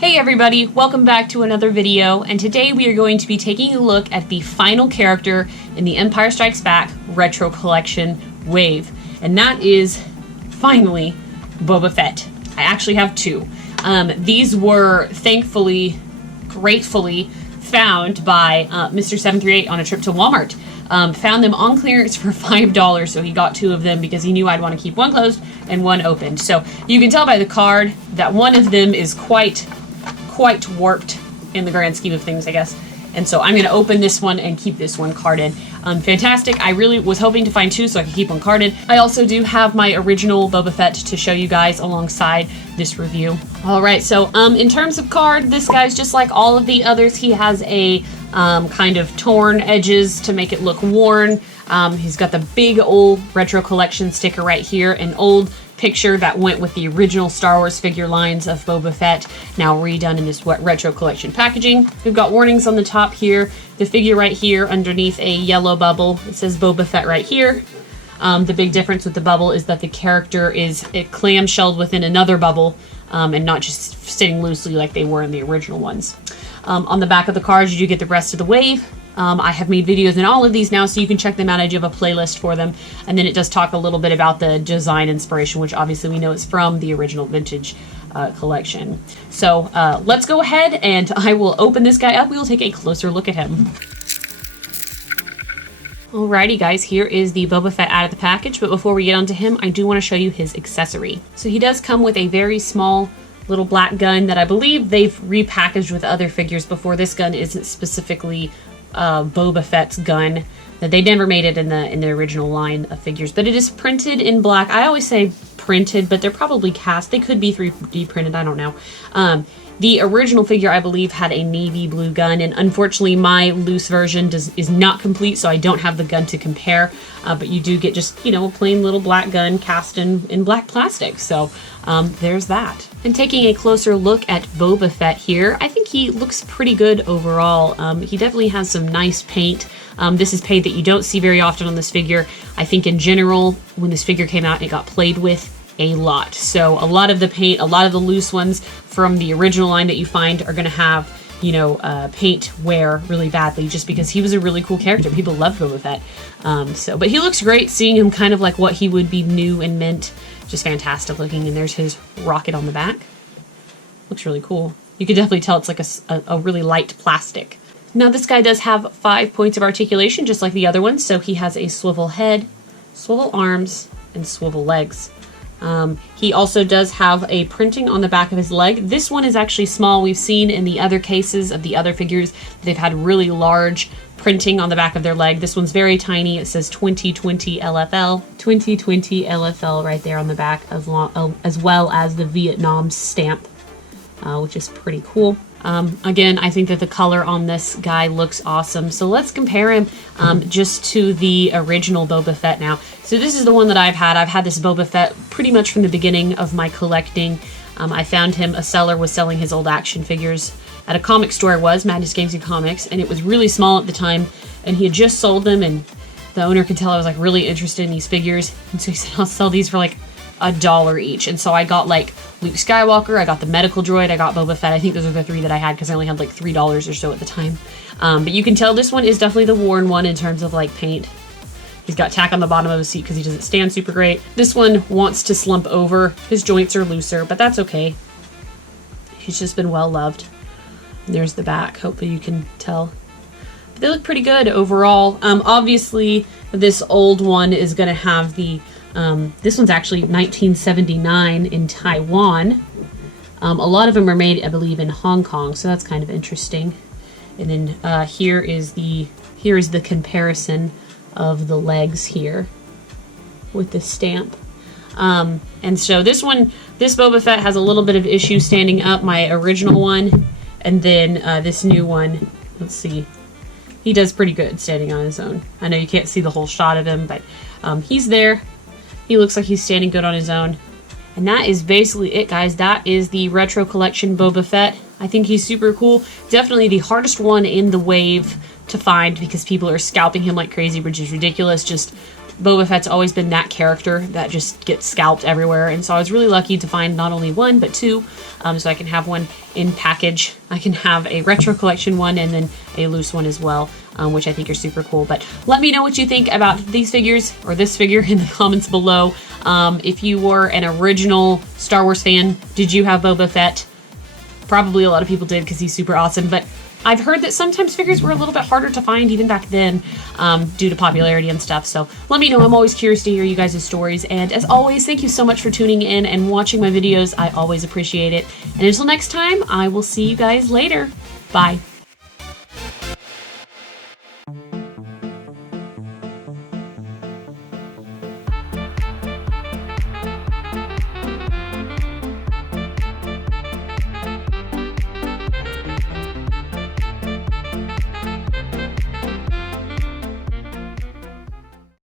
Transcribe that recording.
Hey everybody, welcome back to another video, and today we are going to be taking a look at the final character in the Empire Strikes Back Retro Collection wave, and that is, finally, Boba Fett. I actually have two. These were, thankfully, gratefully, found by Mr. 738 on a trip to Walmart. Found them on clearance for $5, so he got two of them because he knew I'd want to keep one closed and one open. So you can tell by the card that one of them is quite warped in the grand scheme of things, I guess. And so I'm going to open this one and keep this one carded. Fantastic. I really was hoping to find two so I could keep one carded. I also do have my original Boba Fett to show you guys alongside this review. All right, so in terms of card, this guy's just like all of the others. He has a kind of torn edges to make it look worn. He's got the big old Retro Collection sticker right here, an old picture that went with the original Star Wars figure lines of Boba Fett, now redone in this Retro Collection packaging. We've got warnings on the top here, the figure right here underneath a yellow bubble. It says Boba Fett right here. The big difference with the bubble is that the character is clamshelled within another bubble and not just sitting loosely like they were in the original ones. On the back of the cards, you do get the rest of the wave. I have made videos in all of these now, so you can check them out. I do have a playlist for them. And then it does talk a little bit about the design inspiration, which obviously we know is from the original vintage collection. So let's go ahead and I will open this guy up. We will take a closer look at him. Alrighty guys, here is the Boba Fett out of the package, but before we get onto him, I do want to show you his accessory. So he does come with a very small little black gun that I believe they've repackaged with other figures before. This gun isn't specifically Boba Fett's gun. That they never made it in the original line of figures, but it is printed in black. I always say printed, but they're probably cast. They could be 3D printed, I don't know. The original figure, I believe, had a navy blue gun, and unfortunately my loose version is not complete, so I don't have the gun to compare, but you do get just, you know, a plain little black gun cast in black plastic, so there's that. And taking a closer look at Boba Fett here, I think he looks pretty good overall. He definitely has some nice paint. This is paint that you don't see very often on this figure. I think in general, when this figure came out, it got played with a lot. So a lot of the paint, a lot of the loose ones from the original line that you find are going to have, you know, paint wear really badly, just because he was a really cool character. People loved Boba Fett. But he looks great, seeing him kind of like what he would be new and mint. Just fantastic looking. And there's his rocket on the back. Looks really cool. You can definitely tell it's like a really light plastic. Now this guy does have 5 points of articulation, just like the other ones. So he has a swivel head, swivel arms, and swivel legs. He also does have a printing on the back of his leg. This one is actually small. We've seen in the other cases of the other figures, they've had really large printing on the back of their leg. This one's very tiny. It says 2020 LFL. 2020 LFL right there on the back, as well as the Vietnam stamp, which is pretty cool. Again, I think that the color on this guy looks awesome. So let's compare him just to the original Boba Fett now. So this is the one that I've had. I've had this Boba Fett pretty much from the beginning of my collecting. I found him, a seller was selling his old action figures at a comic store. It was Madness Games and Comics, and it was really small at the time, and he had just sold them, and the owner could tell I was like really interested in these figures, and so he said, I'll sell these for like $1 each. And so I got like Luke Skywalker, I got the medical droid, I got Boba Fett. I think those are the three that I had because I only had like $3 or so at the time. But you can tell this one is definitely the worn one in terms of like paint. He's got tack on the bottom of his seat because he doesn't stand super great. This one wants to slump over. His joints are looser, but that's okay. He's just been well loved. And there's the back. Hopefully you can tell. But they look pretty good overall. Obviously, this old one is going to have the this one's actually 1979 in Taiwan. A lot of them are made, I believe, in Hong Kong, so that's kind of interesting. And then here is the comparison of the legs here with the stamp. And so this Boba Fett has a little bit of issue standing up, my original one, and then this new one, let's see, he does pretty good standing on his own. I know you can't see the whole shot of him, but he's there. He looks like he's standing good on his own. And that is basically it, guys. That is the Retro Collection Boba Fett. I think he's super cool. Definitely the hardest one in the wave to find because people are scalping him like crazy, which is ridiculous. Just Boba Fett's always been that character that just gets scalped everywhere, and so I was really lucky to find not only one but two, so I can have one in package. I can have a retro collection one and then a loose one as well, which I think are super cool. But let me know what you think about these figures or this figure in the comments below. If you were an original Star Wars fan, did you have Boba Fett? Probably a lot of people did because he's super awesome, but I've heard that sometimes figures were a little bit harder to find even back then due to popularity and stuff. So let me know. I'm always curious to hear you guys' stories. And as always, thank you so much for tuning in and watching my videos. I always appreciate it. And until next time, I will see you guys later. Bye.